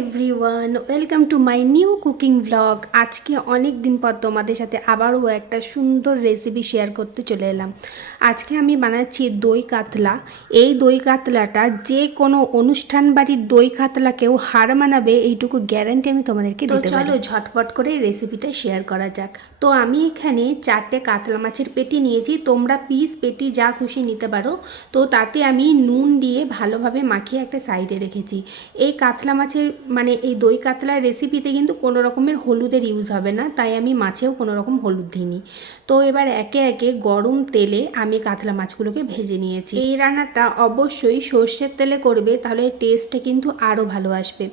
Everyone, welcome to my new cooking blog. আজকে অনেক দিন পর তোমাদের সাথে আবারও একটা সুন্দর রেসিপি শেয়ার করতে চলে এলাম। আজকে আমি বানাচ্ছি দই কাতলা। এই দই কাতলাটা যে কোনো অনুষ্ঠান বাড়ির দই কাতলাকেও হার মানাবে, এইটুকু গ্যারান্টি আমি তোমাদেরকে দিতে পারি। চলো ঝটপট করে রেসিপিটা শেয়ার করা যাক। তো আমি এখানে 4টে কাতলা মাছের পেটি নিয়েছি, তোমরা পিস পেটি যা খুশি নিতে পারো। তো তাতে আমি নুন দিয়ে ভালোভাবে মাখিয়ে একটা সাইডে রেখেছি। এই কাতলা মাছের এই দই কাতলার রেসিপিতে কিন্তু কোনো রকমের হলুদের ইউজ হবে না, তাই আমি মাছেও কোনো রকম হলুদ দিইনি। তো এবার একে একে গরম তেলে আমি কাতলা মাছগুলোকে ভেজে নিয়েছি। এই রান্নাটা অবশ্যই সর্ষের তেলে করবে, তাহলে টেস্টটা কিন্তু আরও ভালো আসবে।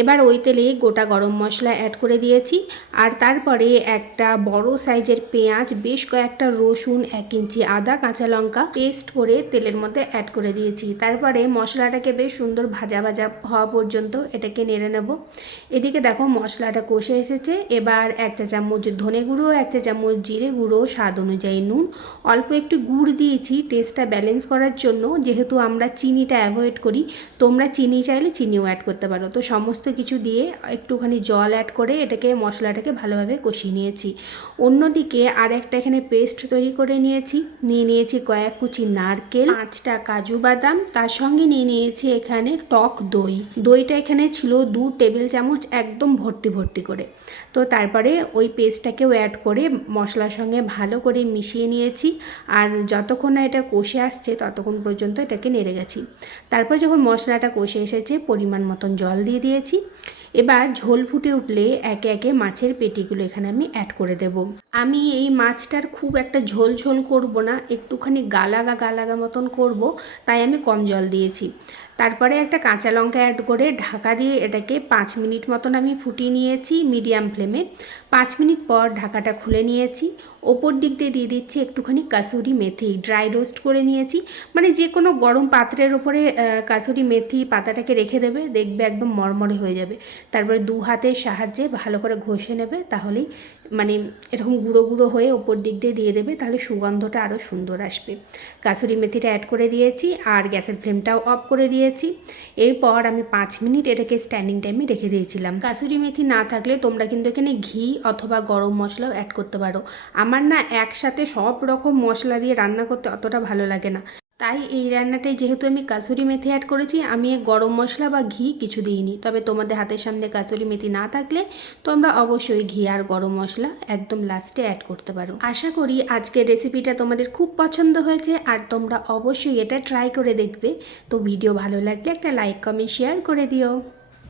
এবার ওই তেলে গোটা গরম মশলা অ্যাড করে দিয়েছি, আর তারপরে একটা বড় সাইজের পেঁয়াজ, বেশ কয়েকটা রসুন, 1 ইঞ্চি আদা, কাঁচা লঙ্কা পেস্ট করে তেলের মধ্যে অ্যাড করে দিয়েছি। তারপরে মশলাটাকে বেশ সুন্দর ভাজা ভাজা হওয়া পর্যন্ত এটাকে নেড়ে নেব। এদিকে দেখো মশলাটা কষে এসেছে। এবার 1 চা চামচ ধনে গুঁড়ো, 1 চা চামচ জিরে গুঁড়ো, স্বাদ অনুযায়ী নুন, অল্প একটু গুড় দিয়েছি টেস্টটা ব্যালেন্স করার জন্য, যেহেতু আমরা চিনিটা অ্যাভয়েড করি। তোমরা চিনি চাইলে চিনিও অ্যাড করতে পারো। তো সমস্ত কিছু দিয়ে একটুখানি জল অ্যাড করে এটাকে মশলাটাকে ভালোভাবে কষিয়ে নিয়েছি। অন্যদিকে আর একটা এখানে পেস্ট তৈরি করে নিয়েছি কয়েক কুচি নারকেল, 5টা কাজু বাদাম, তার সঙ্গে নিয়েছি এখানে টক দইটা এখানে ছিল 2 টেবিল চামচ, একদম ভর্তি ভর্তি করে। তো তারপরে ওই পেস্টটাকেও অ্যাড করে মশলার সঙ্গে ভালো করে মিশিয়ে নিয়েছি। আর যতক্ষণ না এটা কষে আসছে ততক্ষণ পর্যন্ত এটাকে নেড়ে গেছি। তারপর যখন মশলাটা কষে এসেছে পরিমাণ মতন জল দিয়ে দিয়েছি। এবার ঝোল ফুটে উঠলে একে একে মাছের পেটিগুলো এখানে আমি অ্যাড করে দেব। আমি এই মাছটার খুব একটা ঝোল ঝোল করব না, একটুখানি গালাগা মতন করব, তাই আমি কম জল দিয়েছি। তারপরে একটা কাঁচা লঙ্কা অ্যাড করে ঢাকা দিয়ে এটাকে 5 মিনিট মতন আমি ফুটিয়ে নিয়েছি মিডিয়াম ফ্লেমে। 5 মিনিট পর ঢাকাটা খুলে নিয়েছি। ওপর দিক দিয়ে দিয়ে দিচ্ছি একটুখানি কাসুরি মেথি, ড্রাই রোস্ট করে নিয়েছি। যে কোনো গরম পাত্রের ওপরে কাসুরি মেথি পাতাটাকে রেখে দেবে, দেখবে একদম মরমরে হয়ে যাবে। তারপরে 2 হাতের সাহায্যে ভালো করে ঘষে নেবে, তাহলেই এরকম গুঁড়ো গুঁড়ো হয়ে ওপর দিক দিয়ে দেবে, তাহলে সুগন্ধটা আরও সুন্দর আসবে। কাসুরি মেথিটা অ্যাড করে দিয়েছি আর গ্যাসের ফ্লেমটাও অফ করে দিয়েছি। এরপর আমি 5 মিনিট এটাকে স্ট্যান্ডিং টাইমে রেখে দিয়েছিলাম। কাসুরি মেথি না থাকলে তোমরা কিন্তু এখানে ঘি অথবা গরম মশলাও অ্যাড করতে পারো। আমার না একসাথে সব রকম মশলা দিয়ে রান্না করতে অতটা ভালো লাগে না, তাই এই রান্নাটায় যেহেতু আমি কাসুরি মেথি অ্যাড করেছি, আমি গরম মশলা বা ঘি কিছু দিইনি। তবে তোমাদের হাতের সামনে কাসুরি মেথি না থাকলে তোমরা অবশ্যই ঘি আর গরম মশলা একদম লাস্টে অ্যাড করতে পারো। আশা করি আজকের রেসিপিটা তোমাদের খুব পছন্দ হয়েছে, আর তোমরা অবশ্যই এটা ট্রাই করে দেখবে। তো ভিডিও ভালো লাগলে একটা লাইক, কমেন্ট, শেয়ার করে দিও।